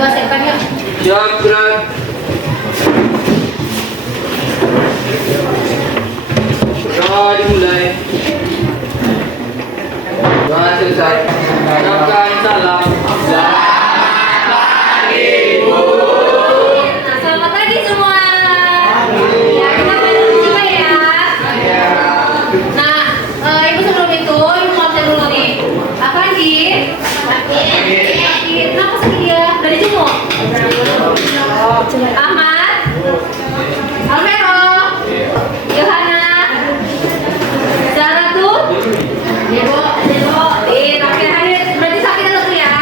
Gua siapkan yuk. Siap, gerak. Doa dimulai. Doa selesai. Ucapkan salam. Nah, selamat pagi semua. Ya, kita main juga ya. Nah, ibu sebelum itu, ibu mau cek dulu nih. Apa Din? Sakit. Kenapa sakit dia? Udah dijemur? Ahmad? Alvero? Yohana? Sarah tuh? Ibu, oke, hari berarti sakit dulu ya.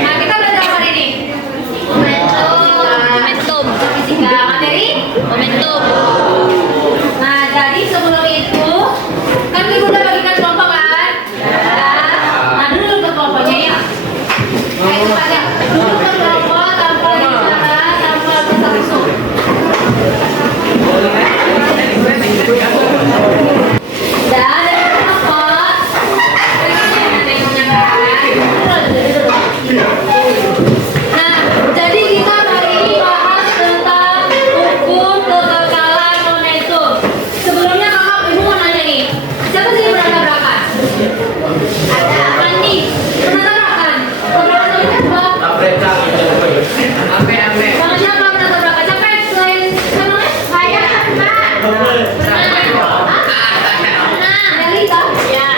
Nah, kita belajar apa hari ini? Momentum. Fisika. Materi? Momentum. Nah, jadi sebelum itu kan ibu udah bagikan kelompok kan? Nah, dulu ke kelompoknya ya. Kayak itu aja. Dulu ke kelompok tanpa bicara, tanpa berseru. Dan ada kelompok. Nah, jadi kita hari ini bahas tentang hukum kekekalan momentum. Sebelumnya kakak ibu mau nanya nih, siapa sih yang pernah tabrakan? Ada Andi, pernah tabrakan? Tabrakan sama siapa? Sama siapa pernah tabrakan? Siapa yang selain namanya? Saya, Kak. Nah, Melita? Ya.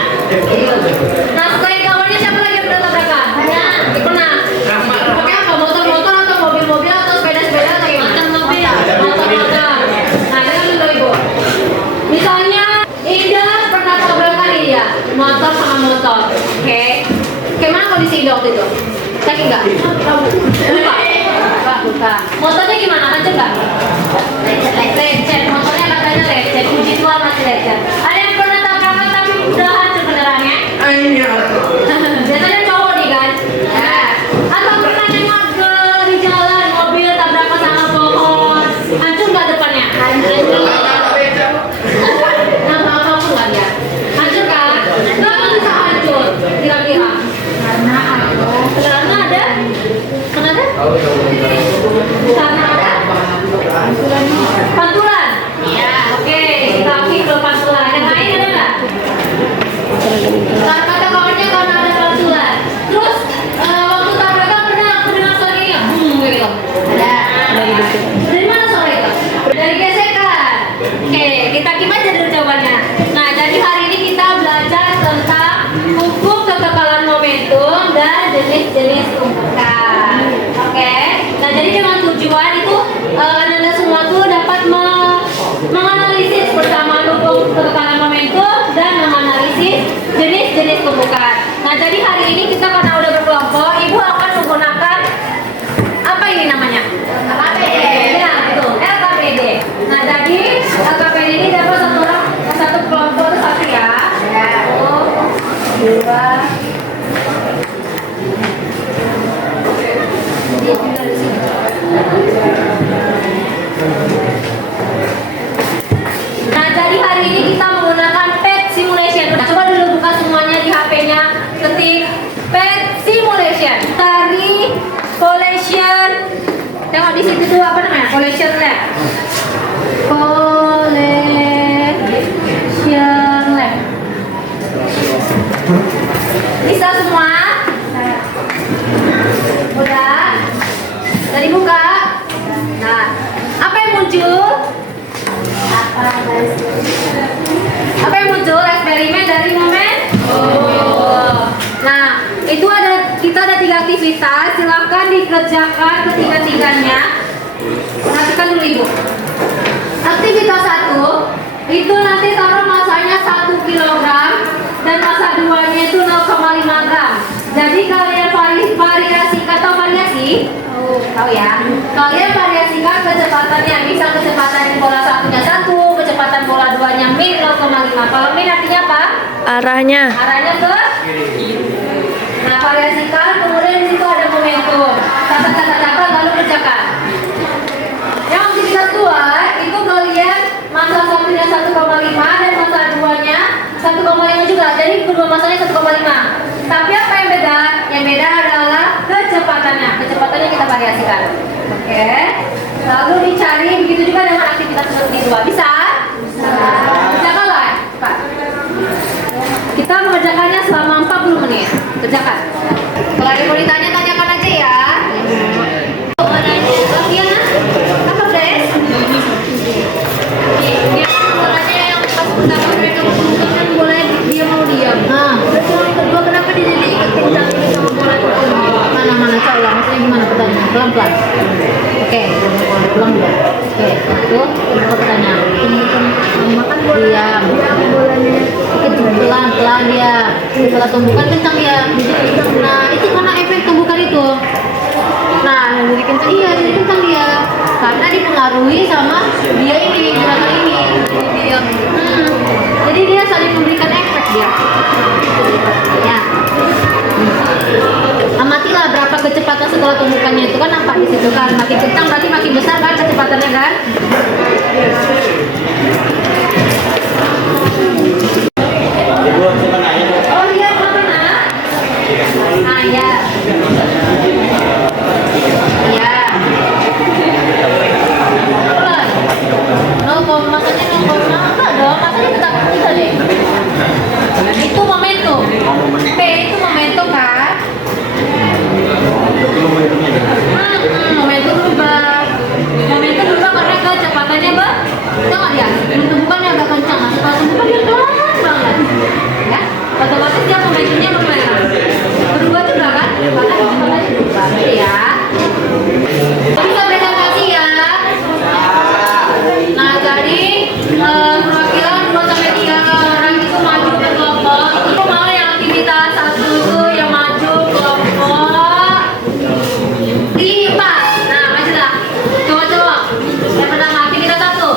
Nah, selain kawannya siapa lagi yang pernah tabrakan? Ya, pernah. Pakai apa? Motor-motor atau mobil-mobil atau sepeda-sepeda atau gimana? Motor-motor. Nah, dengar dulu ibu. Misalnya, Ida pernah tabrakan Ida, motor sama motor. Oke. Gimana kondisi Ida waktu itu? Sakit nggak? Luka. Motornya gimana? Hancur nggak? Lecet. Motornya katanya lecet. Puji Tuhan masih lecet. Ada yang pernah tabrakan tapi udah hancur kendaraannya? Biasanya cowok nih kan? Nah, atau pernah nengok di jalan mobil tabrakan sama pohon, hancur nggak depannya? Hancur. Nama apapun kan ya? Hancur kan? Kenapa bisa hancur? Kira-kira? Karena ada? Karena ada? Pantulan? Iya. Oke, kaki ke pantulan. Yang lain ada nggak? Karena kata kawannya karena ada pantulan. Terus waktu tabrakan pernah mendengar suaranya gitu? Ada. Dari mana suara itu? Dari gesekan. Oke, kita kim aja dulu jawabannya. Nah, jadi hari ini kita belajar tentang hukum kekekalan momentum dan jenis-jenis tumpukan. Oke. Nah, jadi dengan tujuan itu Anda semua tuh dapat menganalisis bersama hukum kekekalan momentum dan menganalisis jenis-jenis tumpukan. Nah, jadi hari ini kita karena udah berkelompok, ibu akan menggunakan apa ini namanya? LKPD. Ya, betul. LKPD. Nah, jadi LKPD ini dapat satu kelompok itu satu ya. Satu, dua. Nah, jadi hari ini kita menggunakan PET simulation. Nah, coba dulu buka semuanya di HP-nya, ketik PET simulation. Dari collision. Tengok di situ tuh apa namanya? Collision lab. Collision lab. Bisa semua? Udah? Tadi buka? Nah, apa yang muncul? Apa yang muncul? Eksperimen dari Nah, itu kita ada 3 aktivitas. Silakan dikerjakan ketiga-tiganya. Perhatikan dulu ibu. Aktivitas 1 itu nanti taruh masanya 1 kg dan masa 2-nya itu 0,5 gram. Jadi kalian variasikan atau variasi? Tahu ya? Kalian variasikan kecepatannya. Misal kecepatan bola satunya 1, kecepatan bola 2-nya min 0,5. Kalau min artinya apa? Arahnya ke Nah, variasikan, kemudian di situ ada momentum. Catat lalu kerjakan. Yang aktivitas 2 itu kalian masa satunya 1,5 dan masa 2-nya 1,5 juga. Jadi kedua masanya 1,5. Tapi apa yang beda? Yang beda Kalau ada mau ditanya, tanyakan aja ya. Latihan apa guys? Dia katanya yang pas pertama mereka berkumpul kan boleh dia mau diam. Nah, terus yang kedua kenapa dia jadi ikut kencang sama bola itu? Mana saya ulang, maksudnya gimana pertanyaan? Pelan-pelan. Oke, ulang dulu. Oke, satu, kedua pertanyaan. Makan bola. Diam. Bolanya pelan-pelan dia. Setelah tumbukan kencang ya. Nah, itu karena efek tumbukan itu. Nah, jadi kencang iya, jadi kencang dia. Karena dipengaruhi sama dia ini, gerakan ini. Dia, jadi dia saling memberikan efek dia. Ya. Amatilah berapa kecepatan setelah tumbukannya itu kan nampak di situ kan. Makin kencang berarti makin besar kan kecepatannya kan. Oh iya, mana? Nah ya. Iya. Makanya enggak dong, makanya tetap kita deh. Itu momentum. P itu momentum kan? Momentum berubah. Momentum berubah karena kecepatannya jangan ya. Tumbukannya agak kencang. Setelah tumbukan dia pelan banget. Ya, otomatis dia momentumnya berubah juga kan? Karena kecepatannya berubah. Ya. Bisa presentasi ya. Nah, jadi perwakilan 2-3 orang itu maju ke kelompok. Itu mau yang aktivitas 1 itu yang maju kelompok 5. Nah, majulah. Coba. Yang pertama aktivitas 1.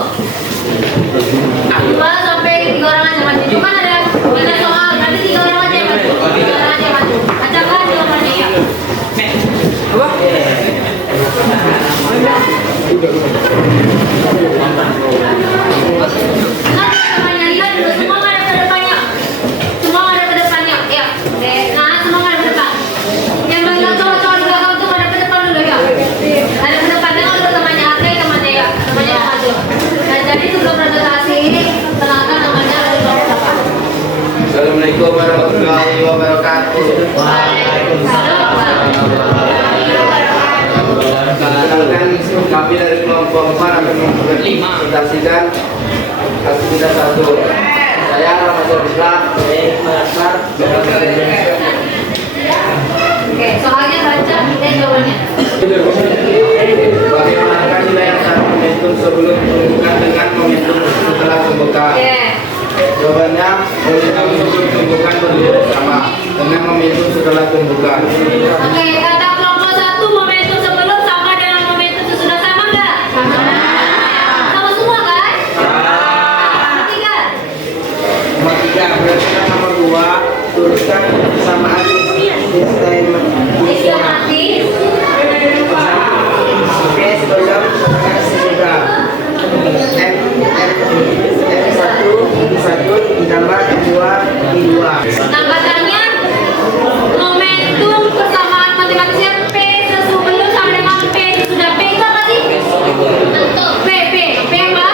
2 sampai 3 orang aja maju. Cuma ada soal, nanti 3 orang aja yang maju. 3 orang aja yang maju. Ajaklah jawabannya ya. Nah, namanya lihat dulu, semua ada ke depannya. Semua ada ke depannya. Ya. Nah, semua ada ke depan. Yang bagian cowok-cowok di belakang tuh ada ke depan dulu ya. Ada ke depan dengan dulu temannya Ate, temannya ya. Temannya maju. Nah, jadi sebelum presentasi, kenalkan namanya siapa? Assalamualaikum warahmatullahi wabarakatuh. Waalaikumsalam warahmatullahi wabarakatuh. Perkenalkan, kami dari kelompok 4 akan mempresentasikan aktivitas 1. Saya Ramadan Islam, Makassar. Oke, soalnya baca kita jawabannya. Bagaimana nilai yang satu momentum sebelum tumbukan dengan momentum setelah tumbukan? Jawabannya, momentum sebelum tumbukan berbeda sama dengan momentum setelah tumbukan. Oke, kata kelompok 1 momentum sebelum sama dengan momentum sesudah sama nggak? Sama semua kan? Ketiga. Nomor 3, berdasarkan nomor 2, tuliskan kesamaan Sistematis. P sebelum dengan sesudah. M1 ditambah M2 I2. Nah, katanya momentum persamaan matematisnya P sebelum sama dengan P sesudah. P itu apa sih? P apa?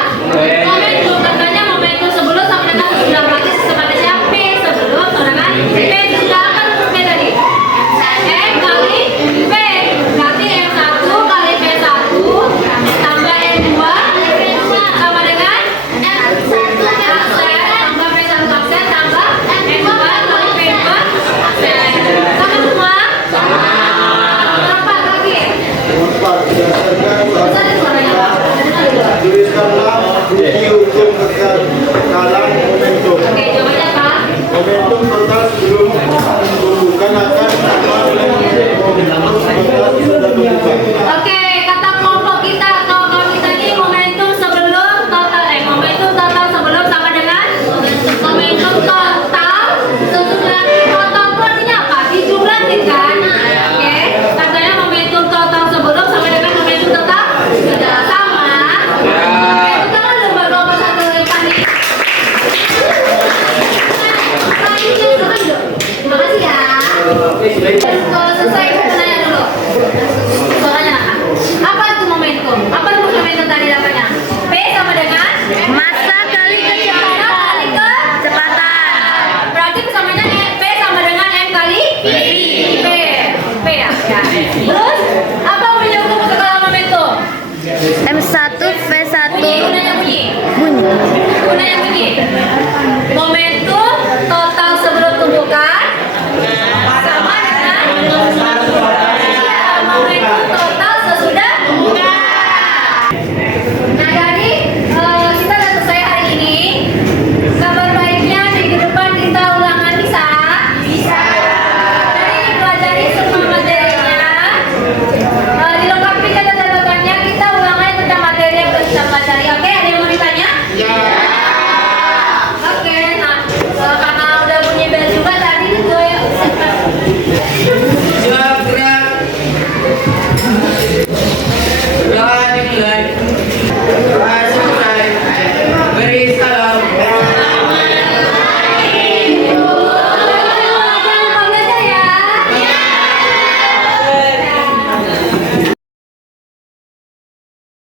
Momentum, katanya momentum sebelum sama dengan sesudah. Berarti sistematisnya P sebelum sama dengan P sesudah. Apa P tadi? M kali P. Berarti M1 kali P1 tambah M2 sama dengan M1 tambah P1 aksen tambah M2 kali P4 aksen. Sama semua? Berapa lagi? Besar suaranya. Tuliskanlah bukti hukum kekekalan momentum. Oke, jawabannya apa? Momentum total sebelum tumbukan akan sama dengan momentum total sesudah tumbukan. Oke, kata kelompok kita atau kawan kita ini momentum sebelum total momentum total sebelum sama dengan momentum total sesudah. Total itu artinya apa? Dijumlahin kan? Oke, katanya momentum total sebelum sama dengan momentum total sudah sama. Itu kan lomba-lomba satu panik. Terima kasih ya. Kalau selesai saya tanya dulu. Soalnya apa itu momentum? Apa itu momentum tadi dapatnya? P sama dengan massa kali kecepatan kali kecepatan. Berarti kesamanya P sama dengan M kali V. P ya? Ya. Terus, apa penyebab untuk kata momentum? M1 V1 Bunyi, gunanya bunyi. bunyi. Gunanya bunyi.